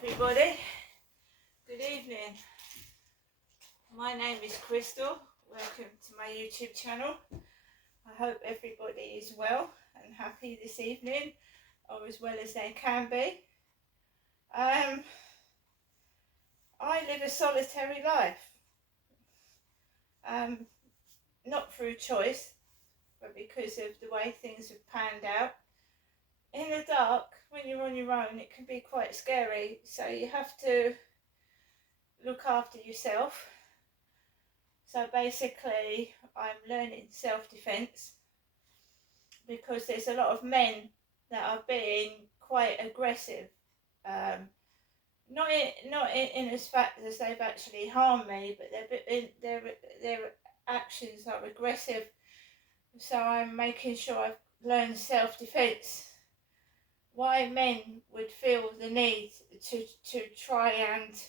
everybody. Good evening. My name is Crystal. Welcome to my YouTube channel. I hope everybody is well and happy this evening, or as well as they can be. I live a solitary life. Not through choice, but because of the way things have panned out. In the dark, when you're on your own, it can be quite scary, so you have to look after yourself. So basically, I'm learning self-defense because there's a lot of men that are being quite aggressive. Not in as fact as they've actually harmed me, but their actions are aggressive. So I'm making sure I've learned self-defense. Why men would feel the need to try and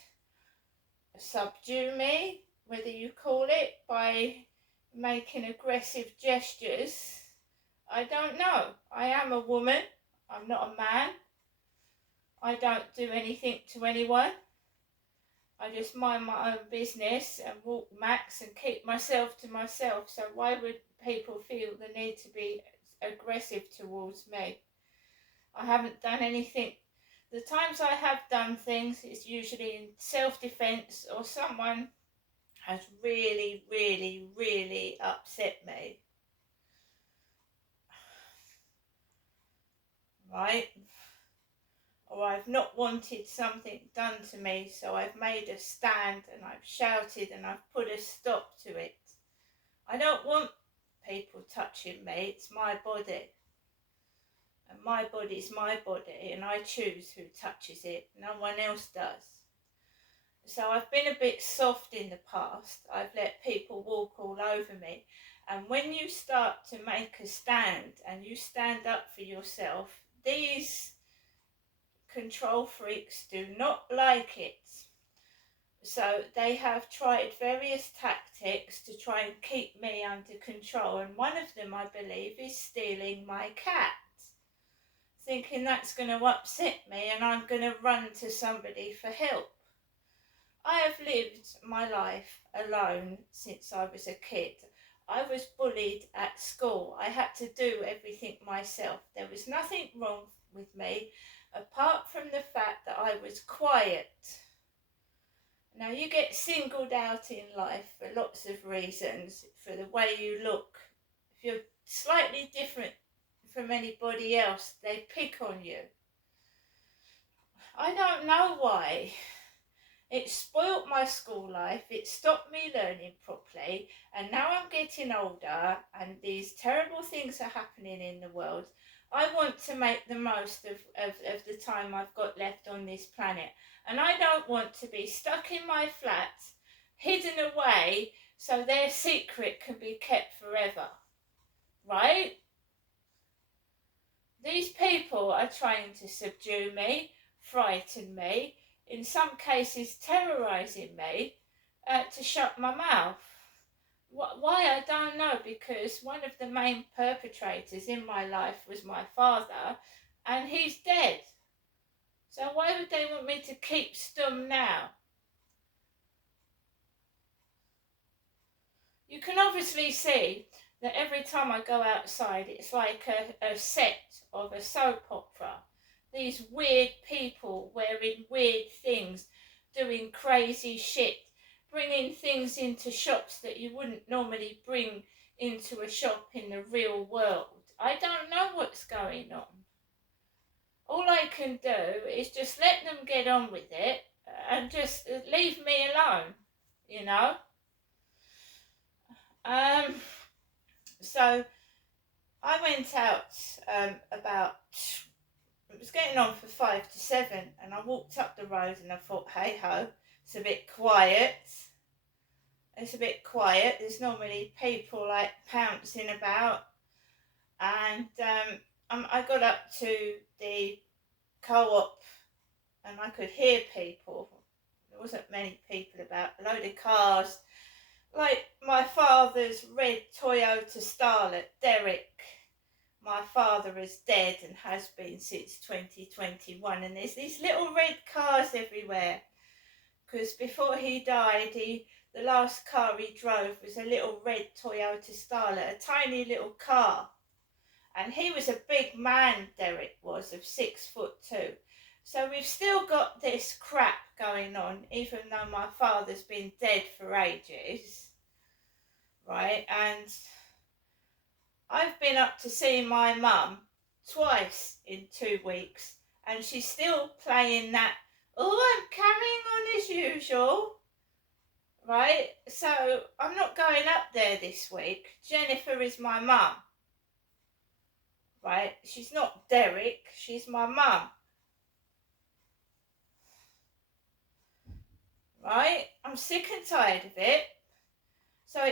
subdue me, whether you call it by making aggressive gestures, I don't know. I am a woman, I'm not a man. I don't do anything to anyone. I just mind my own business and walk max and keep myself to myself. So why would people feel the need to be aggressive towards me? I haven't done anything. The times I have done things is usually in self-defense, or someone has really, really, really upset me. Right? Or I've not wanted something done to me, so I've made a stand and I've shouted and I've put a stop to it. I don't want people touching me. It's my body. And my body's my body, and I choose who touches it. No one else does. So I've been a bit soft in the past. I've let people walk all over me. And when you start to make a stand and you stand up for yourself, these control freaks do not like it. So they have tried various tactics to try and keep me under control. And one of them, I believe, is stealing my cat. Thinking that's going to upset me and I'm going to run to somebody for help. I have lived my life alone since I was a kid. I was bullied at school. I had to do everything myself. There was nothing wrong with me apart from the fact that I was quiet. Now, you get singled out in life for lots of reasons, for the way you look. If you're slightly different from anybody else, they pick on you. I don't know why. It spoilt my school life, it stopped me learning properly, and now I'm getting older and these terrible things are happening in the world. I want to make the most of the time I've got left on this planet, and I don't want to be stuck in my flat, hidden away, so their secret can be kept forever. Right? These people are trying to subdue me, frighten me, in some cases terrorising me, to shut my mouth. Why, I don't know, because one of the main perpetrators in my life was my father, and he's dead. So why would they want me to keep stum now? You can obviously see that every time I go outside, it's like a set of a soap opera. These weird people wearing weird things, doing crazy shit, bringing things into shops that you wouldn't normally bring into a shop in the real world. I don't know what's going on. All I can do is just let them get on with it and just leave me alone, you know. So I went out about, it was getting on for 5 to 7, and I walked up the road and I thought, hey ho, it's a bit quiet. It's a bit quiet. There's normally people like pouncing about, and I got up to the co-op and I could hear people. There wasn't many people about, a load of cars, like my father's red Toyota Starlet, Derek, my father is dead and has been since 2021, and there's these little red cars everywhere. Because before he died, the last car he drove was a little red Toyota Starlet, a tiny little car. And he was a big man, Derek was, of 6'2". So we've still got this crap going on, even though my father's been dead for ages, right? And I've been up to see my mum twice in 2 weeks, and she's still playing that, oh, I'm carrying on as usual, right? So I'm not going up there this week. Jennifer is my mum, right? She's not Derek, she's my mum, right? I'm sick and tired of it. So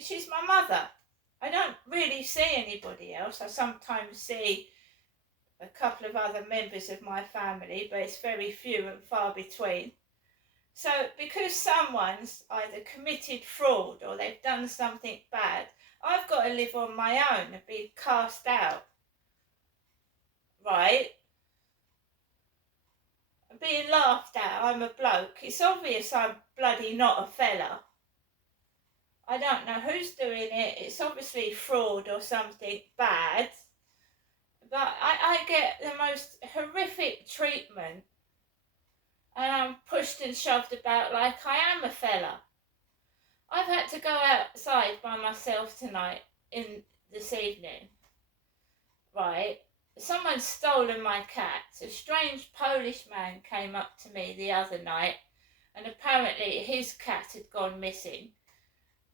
she's my mother. I don't really see anybody else. I sometimes see a couple of other members of my family, but it's very few and far between. So because someone's either committed fraud or they've done something bad, I've got to live on my own and be cast out, right? Being laughed at, I'm a bloke. It's obvious I'm bloody not a fella. I don't know who's doing it. It's obviously fraud or something bad. But I get the most horrific treatment. And I'm pushed and shoved about like I am a fella. I've had to go outside by myself tonight, this evening. Right? Someone's stolen my cat. A strange Polish man came up to me the other night, and apparently his cat had gone missing.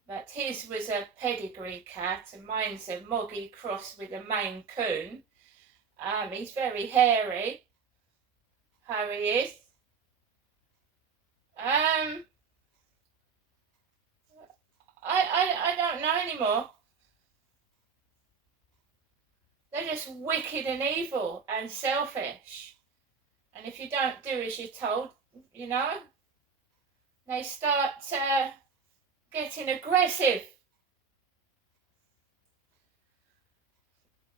But his was a pedigree cat, and mine's a Moggy cross with a Maine Coon. He's very hairy. Harry is. I don't know anymore. They're just wicked and evil and selfish. And if you don't do as you're told, they start getting aggressive.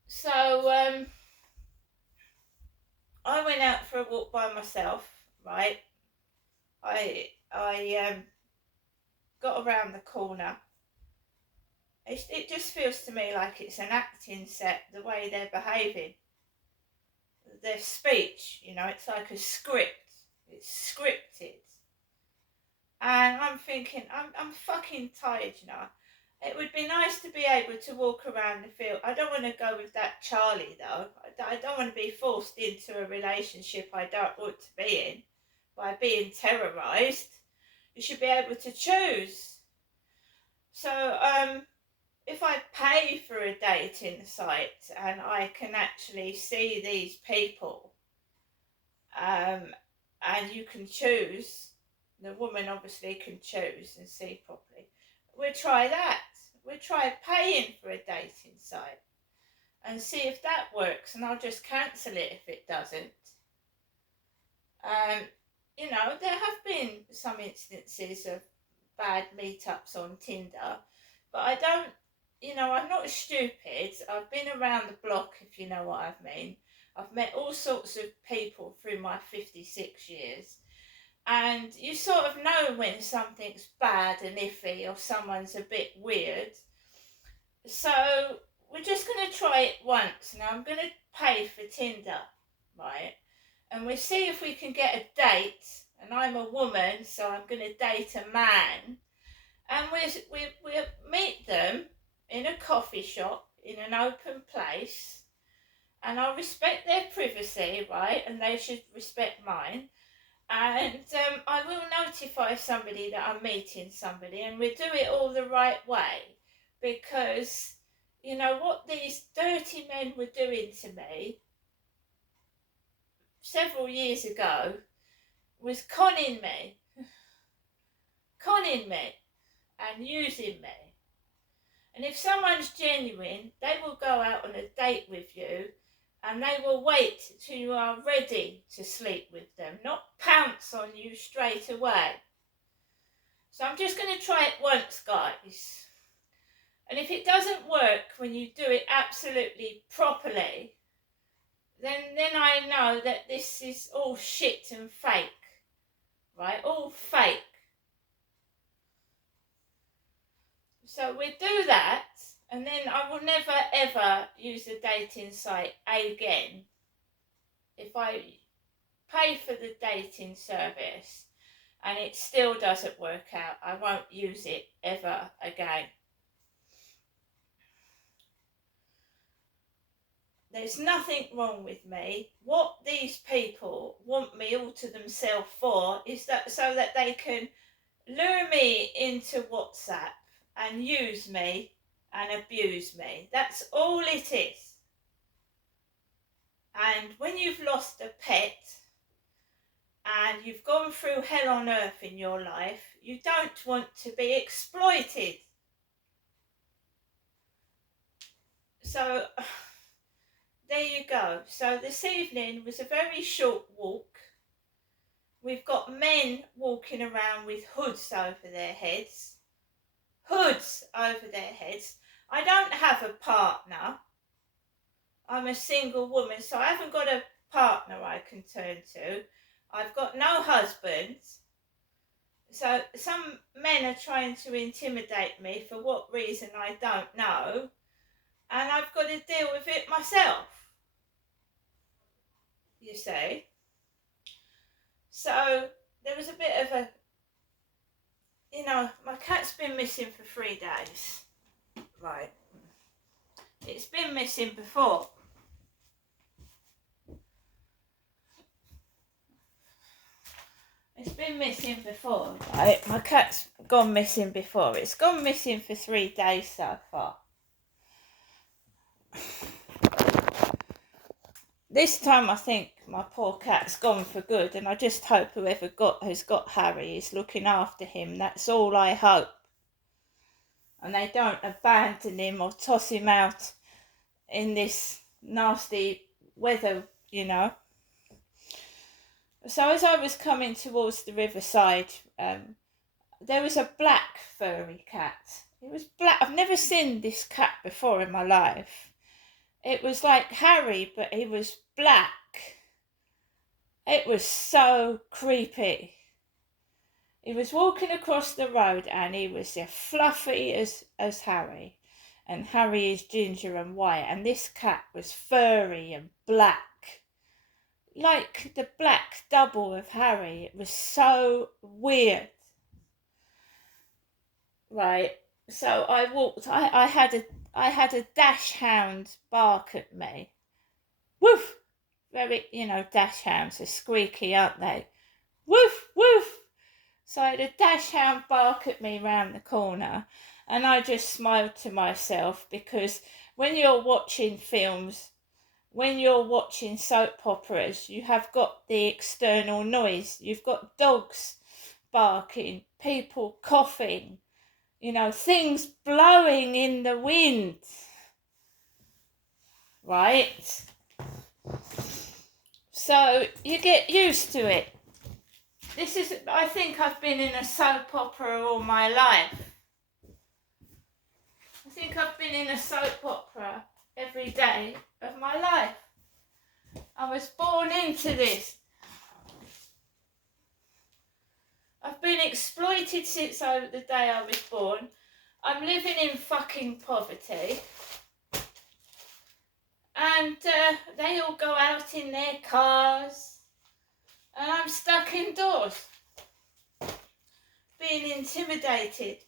So I went out for a walk by myself, right? I got around the corner. It just feels to me like it's an acting set, the way they're behaving. Their speech, it's like a script. It's scripted. And I'm thinking, I'm fucking tired, It would be nice to be able to walk around the field. I don't want to go with that Charlie, though. I don't want to be forced into a relationship I don't want to be in by being terrorised. You should be able to choose. So, if I pay for a dating site and I can actually see these people, and you can choose, the woman obviously can choose and see properly, we'll try that. We'll try paying for a dating site and see if that works, and I'll just cancel it if it doesn't. There have been some instances of bad meetups on Tinder, but I don't, I'm not stupid. I've been around the block, if you know what I mean. I've met all sorts of people through my 56 years. And you sort of know when something's bad and iffy or someone's a bit weird. So we're just going to try it once. Now I'm going to pay for Tinder, right? And we'll see if we can get a date. And I'm a woman, so I'm going to date a man. And we'll meet them in a coffee shop, in an open place. And I'll respect their privacy, right? And they should respect mine. And I will notify somebody that I'm meeting somebody, and we'll do it all the right way. Because, what these dirty men were doing to me several years ago was conning me and using me. And if someone's genuine, they will go out on a date with you, and they will wait till you are ready to sleep with them, not pounce on you straight away. So I'm just going to try it once, guys. And if it doesn't work when you do it absolutely properly, then I know that this is all shit and fake, right? All fake. So we do that, and then I will never ever use a dating site again. If I pay for the dating service and it still doesn't work out, I won't use it ever again. There's nothing wrong with me. What these people want me all to themselves for is that so that they can lure me into WhatsApp and use me and abuse me. That's all it is. And when you've lost a pet and you've gone through hell on earth in your life, you don't want to be exploited. So there you go. So this evening was a very short walk. We've got men walking around with hoods over their heads. Hoods over their heads. I don't have a partner. I'm a single woman, so I haven't got a partner I can turn to. I've got no husband. So some men are trying to intimidate me for what reason I don't know. And I've got to deal with it myself. You see? So there was a bit of a, my cat's been missing for 3 days. Right. It's been missing before. It's been missing before, right? My cat's gone missing before. It's gone missing for 3 days so far. This time I think my poor cat's gone for good, and I just hope whoever has got Harry is looking after him. That's all I hope. And they don't abandon him or toss him out in this nasty weather, So as I was coming towards the riverside, there was a black furry cat. It was black. I've never seen this cat before in my life. It was like Harry, but he was black. It was so creepy. He was walking across the road and he was as fluffy as Harry. And Harry is ginger and white. And this cat was furry and black. Like the black double of Harry. It was so weird. Right. So I walked. I had a dachshund bark at me. Woof! Very, dachshunds are squeaky, aren't they? Woof! Woof! So I had a dachshund bark at me round the corner, and I just smiled to myself, because when you're watching films, when you're watching soap operas, you have got the external noise. You've got dogs barking, people coughing, things blowing in the wind. Right? So you get used to it. I think I've been in a soap opera all my life. I think I've been in a soap opera every day of my life. I was born into this. I've been exploited since the day I was born. I'm living in fucking poverty. And they all go out in their cars. And I'm stuck indoors. Being intimidated.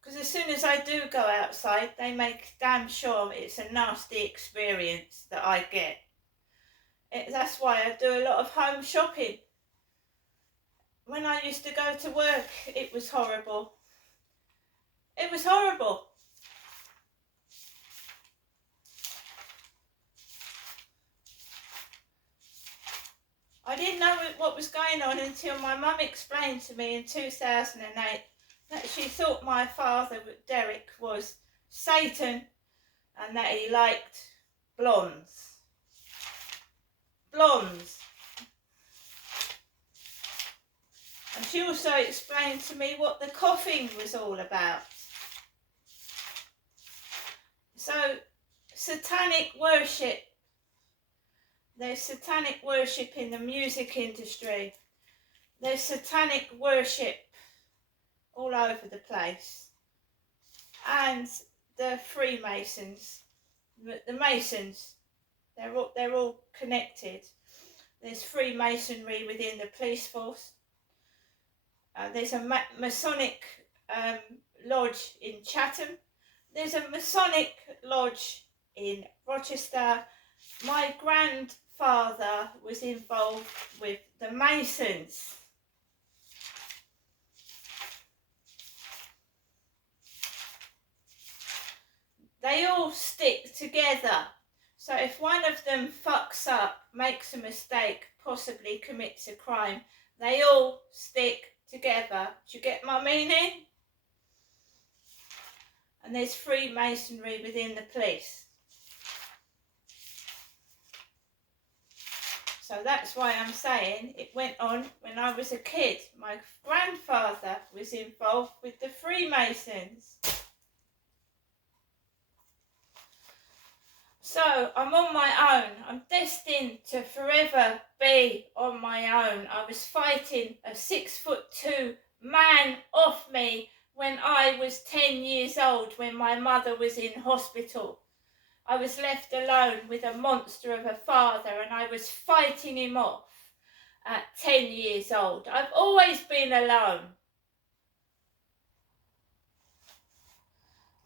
Because as soon as I do go outside, they make damn sure it's a nasty experience that I get. That's why I do a lot of home shopping. When I used to go to work, it was horrible. It was horrible. I didn't know what was going on until my mum explained to me in 2008 that she thought my father, Derek, was Satan and that he liked blondes. Blondes. And she also explained to me what the coughing was all about. So, satanic worship. There's satanic worship in the music industry. There's satanic worship all over the place. And the Freemasons, the Masons, they're all connected. There's Freemasonry within the police force. There's a Masonic lodge in Chatham. There's a Masonic lodge in Rochester. My grandfather was involved with the Masons. They all stick together. So if one of them fucks up, makes a mistake, possibly commits a crime, they all stick together. Do you get my meaning? And there's Freemasonry within the police. So that's why I'm saying it went on when I was a kid. My grandfather was involved with the Freemasons. So I'm on my own. I'm destined to forever be on my own. I was fighting a 6'2" man off me when I was 10 years old, when my mother was in hospital. I was left alone with a monster of a father, and I was fighting him off at 10 years old. I've always been alone.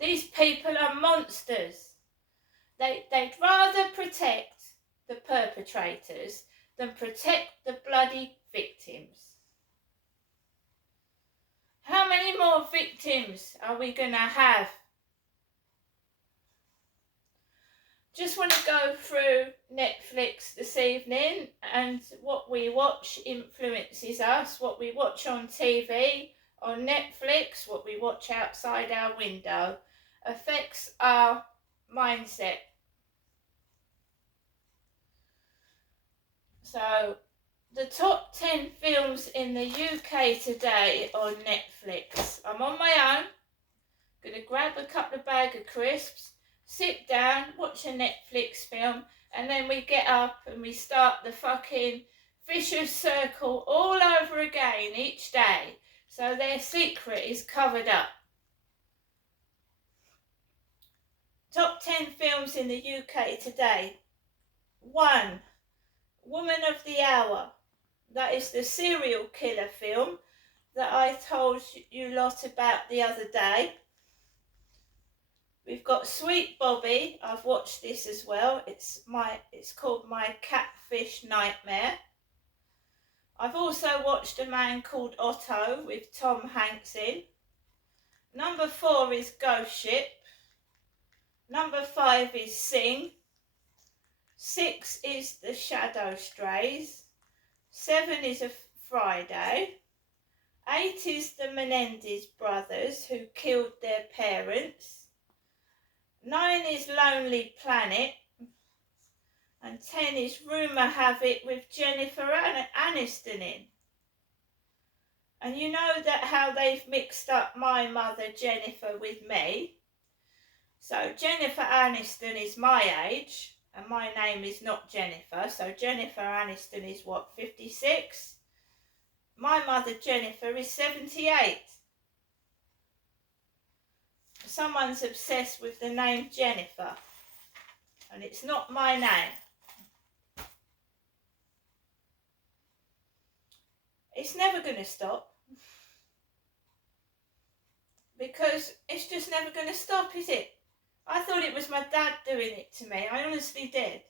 These people are monsters. They'd rather protect the perpetrators than protect the bloody victims. How many more victims are we going to have? Just want to go through Netflix this evening, and what we watch influences us. What we watch on TV, on Netflix, what we watch outside our window affects our mindset. So, the top 10 films in the UK today on Netflix. I'm on my own. Gonna grab a couple of bags of crisps, sit down, watch a Netflix film, and then we get up and we start the fucking vicious circle all over again each day. So their secret is covered up. Top 10 films in the UK today. 1. Woman of the Hour. That is the serial killer film that I told you lot about the other day. We've got Sweet Bobby. I've watched this as well. It's called My Catfish Nightmare. I've also watched A Man Called Otto with Tom Hanks in. Number 4 is Ghost Ship. Number 5 is Sing. 6 is The Shadow Strays. 7 is A Friday. 8 is the Menendez brothers who killed their parents. 9 is Lonely Planet. And 10 is Rumour Have It with Jennifer Aniston in. And you know that how they've mixed up my mother Jennifer with me. So Jennifer Aniston is my age, and my name is not Jennifer. So Jennifer Aniston is what, 56? My mother Jennifer is 78. Someone's obsessed with the name Jennifer, and it's not my name. It's never going to stop, because it's just never going to stop, is it? I thought it was my dad doing it to me. I honestly did.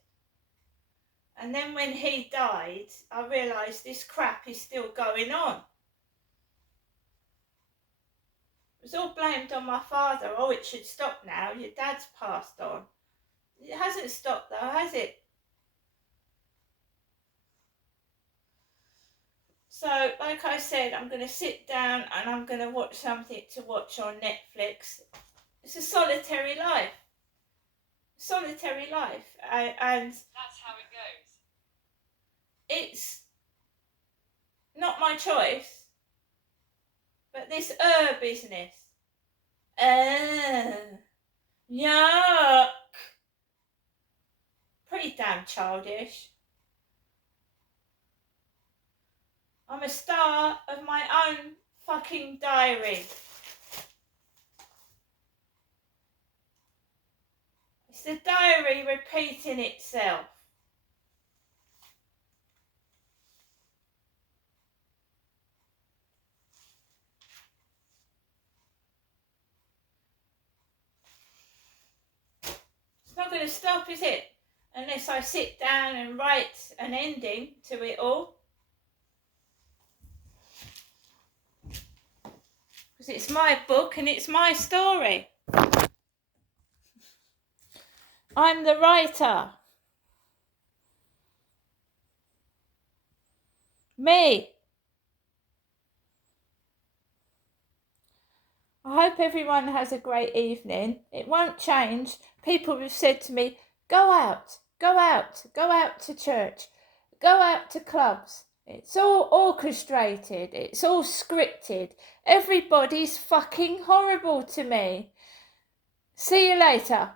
And then when he died, I realised this crap is still going on. It was all blamed on my father. Oh, it should stop now. Your dad's passed on. It hasn't stopped though, has it? So, like I said, I'm going to sit down and I'm going to watch something to watch on Netflix. It's a solitary life. Solitary life. And that's how it goes. It's not my choice. But this business. Yuck. Pretty damn childish. I'm a star of my own fucking diary. It's the diary repeating itself. It's not going to stop, is it? Unless I sit down and write an ending to it all. Because it's my book and it's my story. I'm the writer. Me. I hope everyone has a great evening. It won't change. People have said to me, go out, go out, go out to church, go out to clubs. It's all orchestrated. It's all scripted. Everybody's fucking horrible to me. See you later.